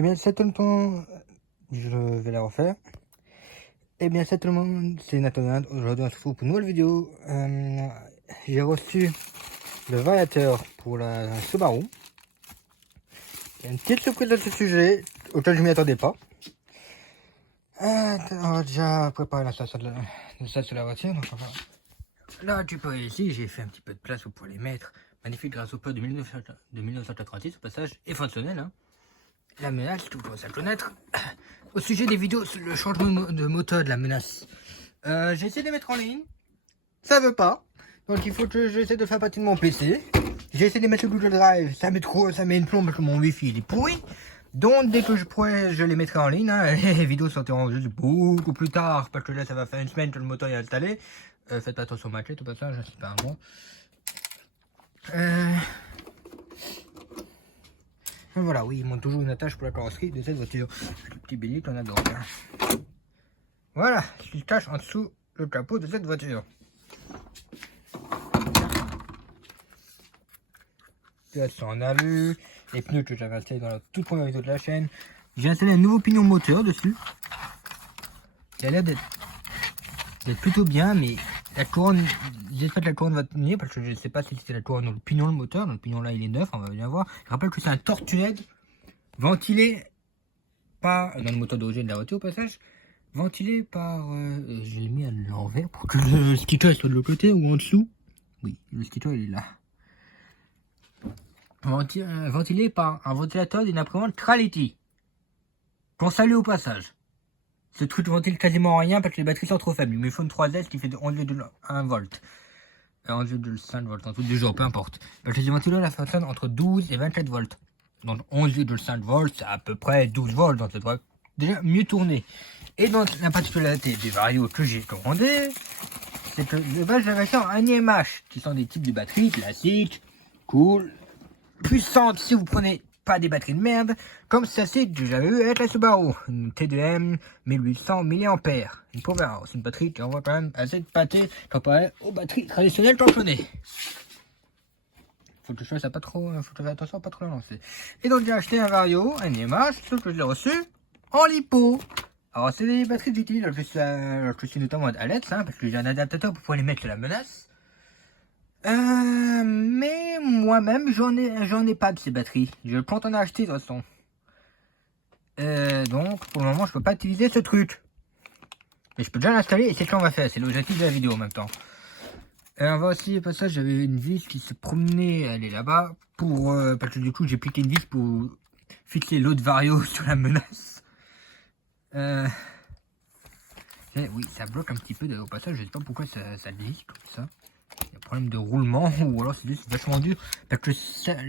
Eh bien, c'est tout le temps. Je vais la refaire. Eh bien, c'est tout le monde. C'est Nathan. Aujourd'hui, on se retrouve pour une nouvelle vidéo. J'ai reçu le variateur pour la Subaru. Il y a une petite surprise à ce sujet, auquel je m'y attendais pas. On va déjà préparer l'installation de ça sur la voiture. Donc, là, tu peux ici, j'ai fait un petit peu de place pour les mettre. Magnifique grâce au peu de 1986, au passage, est fonctionnel. Hein. La menace, tu dois le connaître. Au sujet des vidéos sur le changement de moteur de la menace. J'ai essayé de les mettre en ligne. Ça veut pas. Donc il faut que j'essaie de faire partie de mon PC. J'ai essayé de mettre le Google Drive. Ça met une plombe parce que mon Wi-Fi il est pourri. Donc dès que je pourrai, je les mettrai en ligne. Hein. Les vidéos sortiront juste beaucoup plus tard. Parce que là ça va faire une semaine que le moteur est installé. Faites pas attention au match, tout ça, je sais pas un mot. Voilà, oui, ils montent toujours une attache pour la carrosserie de cette voiture. Le petit bélier qu'on adore. Hein. Voilà, ce qui se cache en dessous le capot de cette voiture. Ça on a vu. Les pneus que j'avais installés dans la toute première vidéo de la chaîne. J'ai installé un nouveau pignon moteur dessus. Il a l'air d'être plutôt bien, mais la couronne, j'espère que la couronne va tenir parce que je ne sais pas si c'est la couronne ou le pignon le moteur. Donc, le pignon là il est neuf, on va bien voir. Je rappelle que c'est un Tortued ventilé par, dans le moteur d'origine de la voiture au passage, ventilé par, je l'ai mis à l'envers pour que le sticker soit de l'autre côté ou en dessous. Oui, le sticker il est là. Ventilé par un ventilateur d'une imprimante Trality. Qu'on salue au passage. Ce truc ventile quasiment rien parce que les batteries sont trop faibles. Il me faut une 3S qui fait de 11,1 volts. 11,5 volts en tout, du jour, peu importe. Parce que ces ventilateurs fonctionnent entre 12 et 27 volts. Donc 11,5 volts, c'est à peu près 12 volts. Donc ça devrait déjà mieux tourner. Et donc la particularité des varios que j'ai commandé, c'est que de base j'avais acheté un IMH, qui sont des types de batteries classiques, cool, puissantes si vous prenez pas des batteries de merde, comme celle-ci que j'avais eu avec la Subaru, une TDM 1800 mAh, une Powerhouse, une batterie qui envoie quand même assez de pâté comparé aux batteries traditionnelles torchonnées. Faut que je fasse pas trop, faut que je fasse attention à pas trop la lancer. Et donc j'ai acheté un Vario, un IMH, sauf que je l'ai reçu en lipo. Alors c'est des batteries d'utilité, je suis notamment à Alex, hein, parce que j'ai un adaptateur pour pouvoir les mettre sur la menace. Mais moi-même, j'en ai pas de ces batteries. Je compte en acheter de toute façon. Donc, pour le moment, je peux pas utiliser ce truc. Mais je peux déjà l'installer et c'est ce qu'on va faire. C'est l'objectif de la vidéo en même temps. On va aussi, au passage, j'avais une vis qui se promenait, elle est là-bas. Parce que du coup, j'ai piqué une vis pour fixer l'autre Vario sur la menace. Oui, ça bloque un petit peu au passage. Je sais pas pourquoi ça glisse comme ça. Il y a un problème de roulement ou alors c'est juste vachement dur. Parce que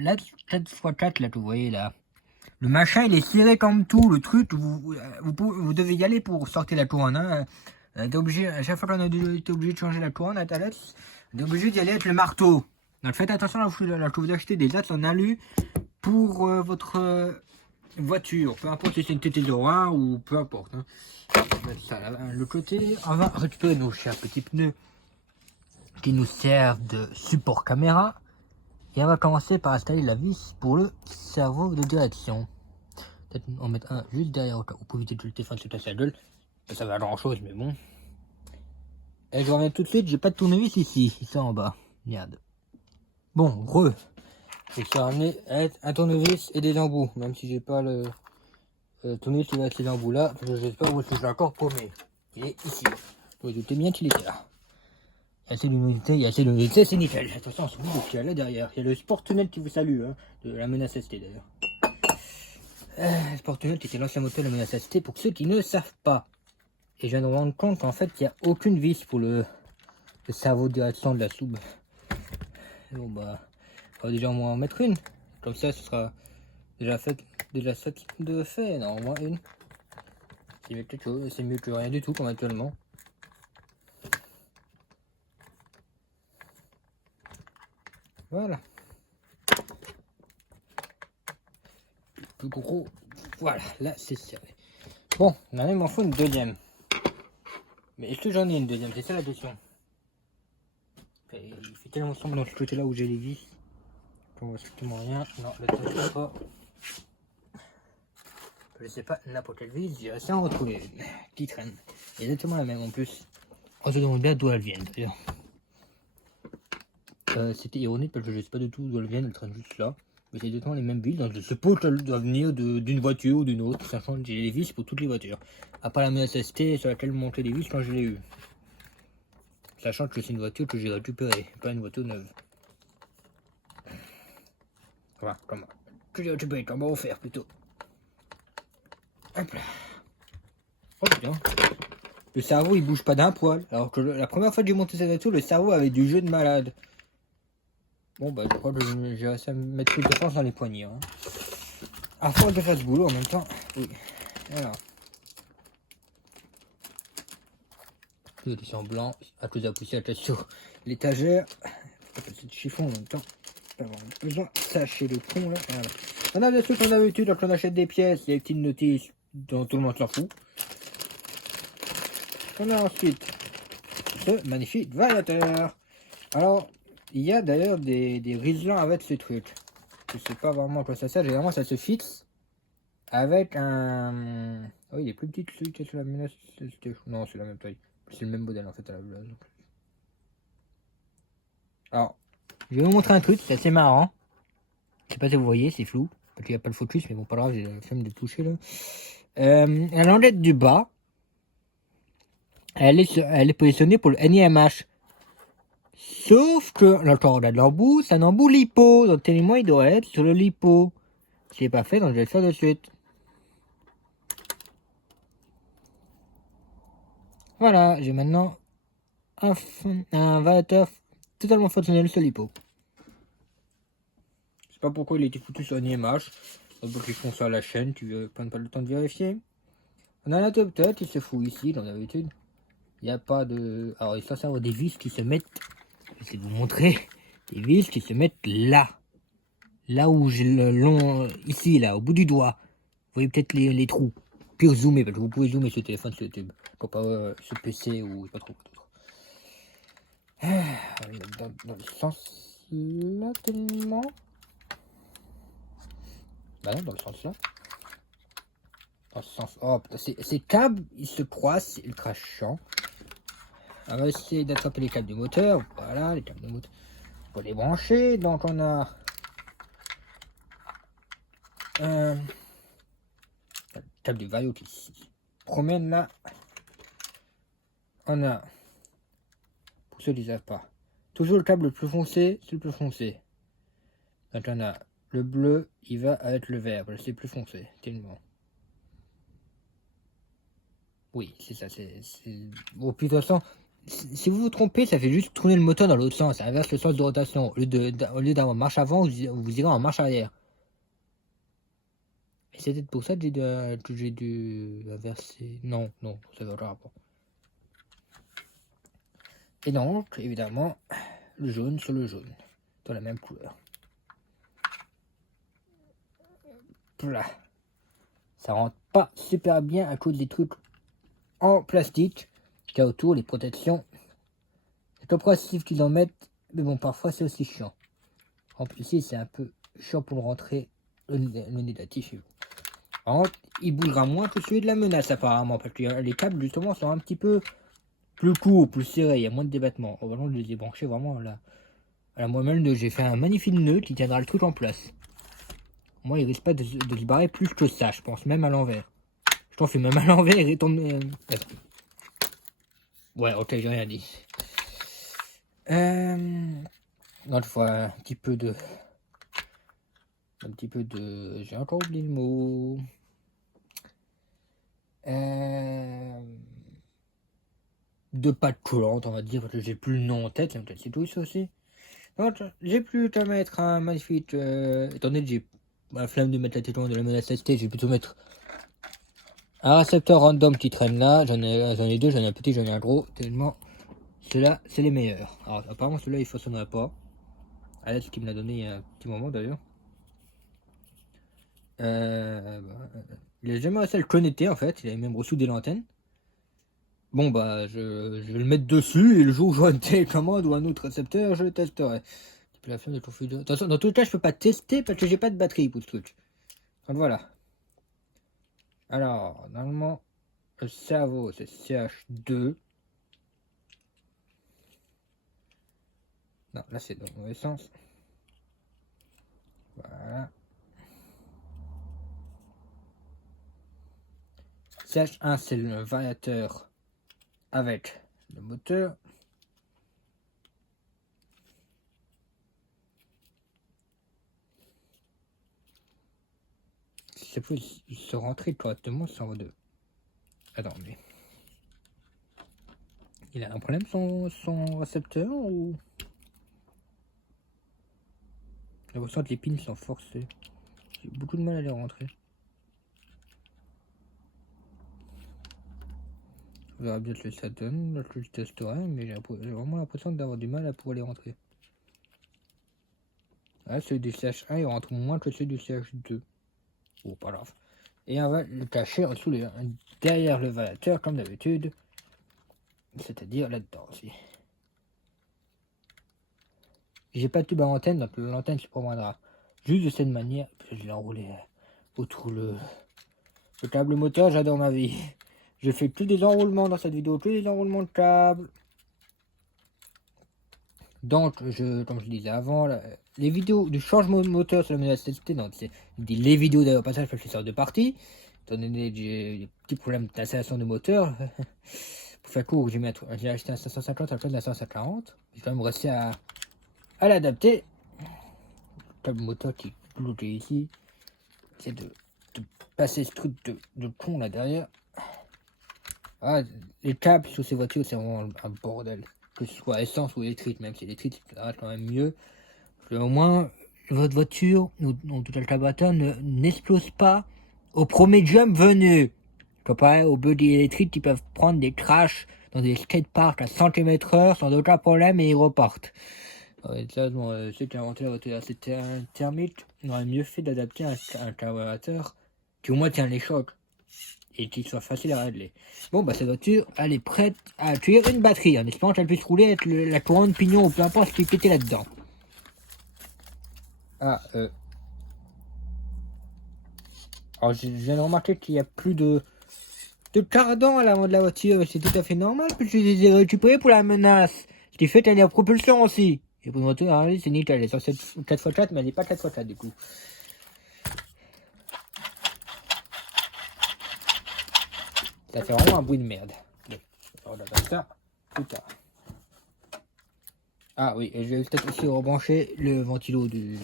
là, 4x4, là, que vous voyez là, le machin il est serré comme tout. Le truc, vous devez y aller pour sortir la couronne. Hein. Obligé, à chaque fois qu'on a été obligé de changer la couronne à Thales, on est obligé d'y aller avec le marteau. Donc faites attention là que vous achetez des axes en alu pour votre voiture. Peu importe si c'est une TT01 ou peu importe. Hein. Ça, là, le côté, on va récupérer nos chers petits pneus qui nous servent de support caméra. Et on va commencer par installer la vis pour le cerveau de direction. Peut-être en mettre un juste derrière au cas où pour éviter que le téléphone se casse la gueule. Ça va grand chose mais bon. Et je reviens tout de suite, j'ai pas de tournevis ici, c'est en bas. Merde. Bon, c'est que ça ramener un tournevis et des embouts, même si j'ai pas le tournevis qui va avec ces embouts là, je sais pas où est-ce que je l'ai encore paumé. Il est ici. Vous doutez bien qu'il était là. Il y a assez d'humidité, c'est nickel. Attention, c'est vous qui est là derrière. Il y a le Sport Tunnel qui vous salue, hein, de la menace ST d'ailleurs. Le Sport Tunnel qui était l'ancien moteur de la menace ST pour ceux qui ne savent pas. Et je viens de me rendre compte qu'en fait, il n'y a aucune vis pour le cerveau de direction de la sub. Bon bah, on va déjà au moins en mettre une. Comme ça, ce sera déjà ça de fait. Non, au moins une. C'est mieux que rien du tout comme actuellement. Voilà. Plus gros. Voilà, là c'est serré. Bon, maintenant il m'en faut une deuxième. Mais est-ce que j'en ai une deuxième? C'est ça la question. Il fait tellement sombre dans ce côté là où j'ai les vis qu'on voit strictement rien. Non, là ça pas. Je sais pas, n'importe quelle vis, j'ai réussi à en retrouver une qui traîne. Exactement la même en plus. On se demande bien d'où elles viennent d'ailleurs. C'était ironique parce que je sais pas du tout d'où elles viennent, elles traînent juste là. Mais c'est exactement les mêmes vis, donc je suppose qu'elles doivent venir d'une voiture ou d'une autre, sachant que j'ai les vis pour toutes les voitures. À part la menace ST sur laquelle monter les vis quand je l'ai eu. Sachant que c'est une voiture que j'ai récupérée, pas une voiture neuve. Voilà, comment que j'ai récupéré, comment faire plutôt. Hop là. Oh putain. Le cerveau il bouge pas d'un poil. Alors que la première fois que j'ai monté cette voiture, le cerveau avait du jeu de malade. Bon bah je crois que j'ai réussi à mettre plus de force dans les poignets. Hein. À force de faire ce boulot en même temps. Oui. Alors. Tout est en blanc. À cause de la poussière sur l'étagère. C'est du chiffon en même temps. Avoir besoin. Sachez le con là. Voilà. On a bien sûr comme d'habitude quand on achète des pièces, il y a des petites notices dont tout le monde s'en fout. On a ensuite ce magnifique variateur. Alors, il y a d'ailleurs des riselants avec ce truc. Je sais pas vraiment quoi ça sert. Généralement, ça se fixe avec un... Oh, il est plus petit que celui qui est sur la menace. Non, c'est la même taille. C'est le même modèle en fait à la base. Alors, je vais vous montrer un truc, c'est assez marrant. Je sais pas si vous voyez, c'est flou. Parce qu'il n'y a pas le focus, mais bon, pas grave, j'ai la flemme de toucher là. La languette du bas, elle est positionnée pour le NIMH. Sauf que l'autoradio de l'embout, c'est un embout lipo. Donc tellement il doit être sur le lipo. Si c'est pas fait, donc je vais le faire de suite. Voilà, j'ai maintenant un variateur totalement fonctionnel sur lipo. Je sais pas pourquoi il était foutu sur NIMH. Donc ils font ça à la chaîne, tu veux prendre pas le temps de vérifier. On a la top tête, il se fout ici, comme d'habitude. Il n'y a pas de... Alors il faut savoir des vis qui se mettent... Je vais essayer de vous montrer. Des vis qui se mettent là. Là où j'ai le long... Ici, là, au bout du doigt. Vous voyez peut-être les trous. Pire zoomer, parce que vous pouvez zoomer sur le téléphone, sur YouTube. Quand pas sur PC ou pas trop d'autres. On va le mettre dans le sens là, tellement. Bah non, dans le sens là. Dans ce sens... Oh, putain, ces câbles, ils se croisent, c'est ultra chiant. On va essayer d'attraper les câbles du moteur. Voilà, les câbles du moteur. Pour les brancher. Donc on a... le câble du vario qui se promène là. On a... Pour ceux qui ne savent pas. Toujours le câble le plus foncé, c'est le plus foncé. Donc on a le bleu, il va avec le vert. C'est plus foncé, tellement. Oui, c'est ça, c'est... Bon, puis de toute façon... Si vous vous trompez, ça fait juste tourner le moteur dans l'autre sens, ça inverse le sens de rotation. Au lieu d'avoir marche avant, vous irez en marche arrière. Et c'est peut-être pour ça que j'ai dû inverser. Non, ça va pas. Et donc, évidemment, le jaune sur le jaune, dans la même couleur. Voilà. Ça rentre pas super bien à cause des trucs en plastique qu'il y a autour, les protections. C'est compréhensif qu'ils en mettent, mais bon, parfois c'est aussi chiant. En plus, ici, c'est un peu chiant pour rentrer le négatif. Il bougera moins que celui de la menace, apparemment, parce que les câbles, justement, sont un petit peu plus courts, plus serrés, il y a moins de débattement. Oh, vraiment, je les ai branchés vraiment à la moelle nœud. J'ai fait un magnifique nœud qui tiendra le truc en place. Moi, il risque pas de se barrer plus que ça, je pense, même à l'envers. Je t'en fais même à l'envers et tombe. Ouais, ok, j'ai rien dit. Une fois, un petit peu de... J'ai encore oublié le mot. De pâte collante, on va dire, parce que j'ai plus le nom en tête, c'est tout ça aussi. Donc, j'ai plus qu'à mettre un magnifique... étant donné que j'ai la flemme de mettre la téton de la menace ST, je vais plutôt mettre un récepteur random qui traîne là. J'en ai deux, j'en ai un petit, j'en ai un gros, tellement ceux-là, c'est les meilleurs. Alors, apparemment, celui-là, il ne fonctionnerait pas. À l'aide, ce qu'il me l'a donné il y a un petit moment d'ailleurs. Il a jamais réussi à le connecter en fait, il avait même reçu des l'antenne. Bon bah je vais le mettre dessus et le jour où j'aurai une télécommande ou un autre récepteur, je le testerai. De toute façon, dans tous les cas, je peux pas tester parce que j'ai pas de batterie pour ce truc. Donc voilà. Alors, normalement, le cerveau, c'est CH2. Non, là, c'est dans le mauvais sens. Voilà. CH1, c'est le variateur avec le moteur. C'est plus, il se rentrait correctement sur deux. Attends, mais. Il a un problème son récepteur ou. J'ai l'impression que les pins sont forcés. J'ai beaucoup de mal à les rentrer. On verra bien ce que ça donne, là je le testerai, mais j'ai vraiment l'impression d'avoir du mal à pouvoir les rentrer. Là, celui du CH1 il rentre moins que celui du CH2. Bon, pas grave. Et on va le cacher en dessous, derrière le variateur, comme d'habitude. C'est-à-dire là-dedans aussi. J'ai pas de tube à antenne, donc l'antenne se promènera juste de cette manière. Puis je l'ai enroulé autour le câble moteur, j'adore ma vie. Je fais plus des enroulements dans cette vidéo, plus des enroulements de câbles. Donc, comme je disais avant, les vidéos du changement de moteur sur la manette STT, donc c'est les vidéos d'ailleurs, au passage, je fais ça de partie. Étant donné que j'ai des petits problèmes d'installation de moteur, pour faire court, j'ai acheté un 550 à la place d'un 540. J'ai quand même réussi à l'adapter. Le câble moteur qui est bloqué ici, c'est de passer ce truc de con là derrière. Ah, les câbles sur ces voitures, c'est vraiment un bordel. Que ce soit essence ou électrique, même si électrique, ça reste quand même mieux. Au moins, votre voiture, ou en tout cas le carburateur, n'explose pas au premier jump venu. Comparé aux buggy électriques qui peuvent prendre des crashs dans des skateparks à 100 km/h sans aucun problème et ils repartent. Ça, bon, ceux qui ont inventé la voiture assez thermique, on aurait mieux fait d'adapter un carburateur qui au moins tient les chocs et qui soit facile à régler. Bon, bah cette voiture, elle est prête à accueillir une batterie, en espérant qu'elle puisse rouler avec la couronne pignon ou peu importe ce qui est pété là-dedans. Ah, alors je viens de remarquer qu'il y a plus de cardan à l'avant de la voiture, c'est tout à fait normal, puisque je les ai récupérés pour la menace. Ce qui fait qu'elle est en propulsion aussi. Et pour une voiture, c'est nickel, elle est sur 4x4, mais elle n'est pas 4x4 du coup. Ça fait vraiment un bruit de merde. On va faire ça plus tard. Ah oui, et je vais peut-être aussi rebrancher le ventilo du...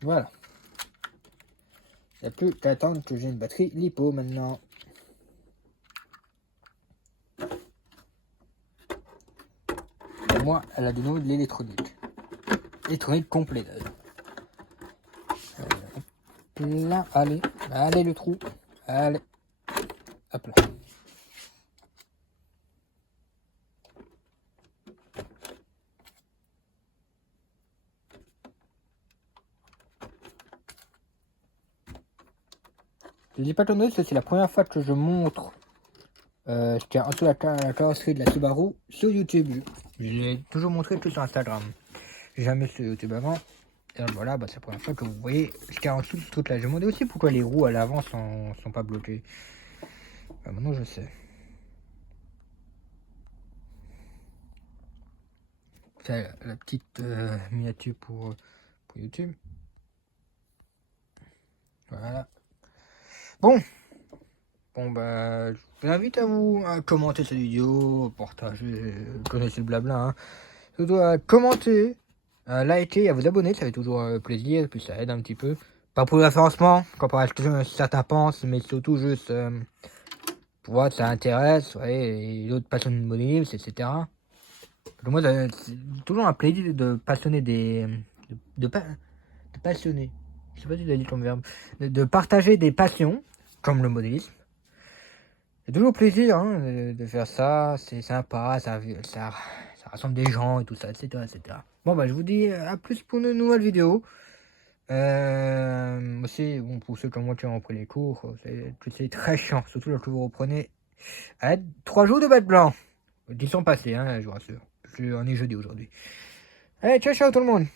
Voilà. Il n'y a plus qu'à attendre que j'ai une batterie lipo maintenant. Pour moi, elle a de nouveau de l'électronique. Électronique complète. Là, allez le trou. Allez. Hop là. Je dis pas ton c'est la première fois que je montre ce qu'il y a en dessous de la carrosserie de la Subaru sur YouTube. Je l'ai toujours montré que sur Instagram. Jamais sur YouTube avant. Et voilà, bah, c'est la première fois que vous voyez ce qu'il y a en dessous de ce truc là. Je me demandais aussi pourquoi les roues à l'avant sont pas bloquées. Bah, maintenant je sais. C'est la petite miniature pour YouTube. Voilà. Bon, bah, je vous invite à vous commenter cette vidéo, partager, connaissez le blabla, hein. Surtout à commenter, à liker, à vous abonner, ça fait toujours plaisir, puis ça aide un petit peu. Pas pour le référencement, comparé à ce que certains pensent, mais surtout juste pour voir que ça intéresse, ouais, et d'autres passionnés de modélisme, etc. Pour moi, c'est toujours un plaisir de passionner de passionner. Je sais pas si tu as dit comme verbe. De partager des passions, comme le modélisme. C'est toujours plaisir hein, de faire ça, c'est sympa, ça rassemble des gens et tout ça, etc. etc. Bon bah je vous dis à plus pour une nouvelle vidéo. Aussi, bon, pour ceux comme moi qui ont repris les cours, c'est très chiant, surtout lorsque vous reprenez 3 jours de bête blanc. Ils sont passés, hein, je vous rassure. On est jeudi aujourd'hui. Allez, ciao ciao tout le monde.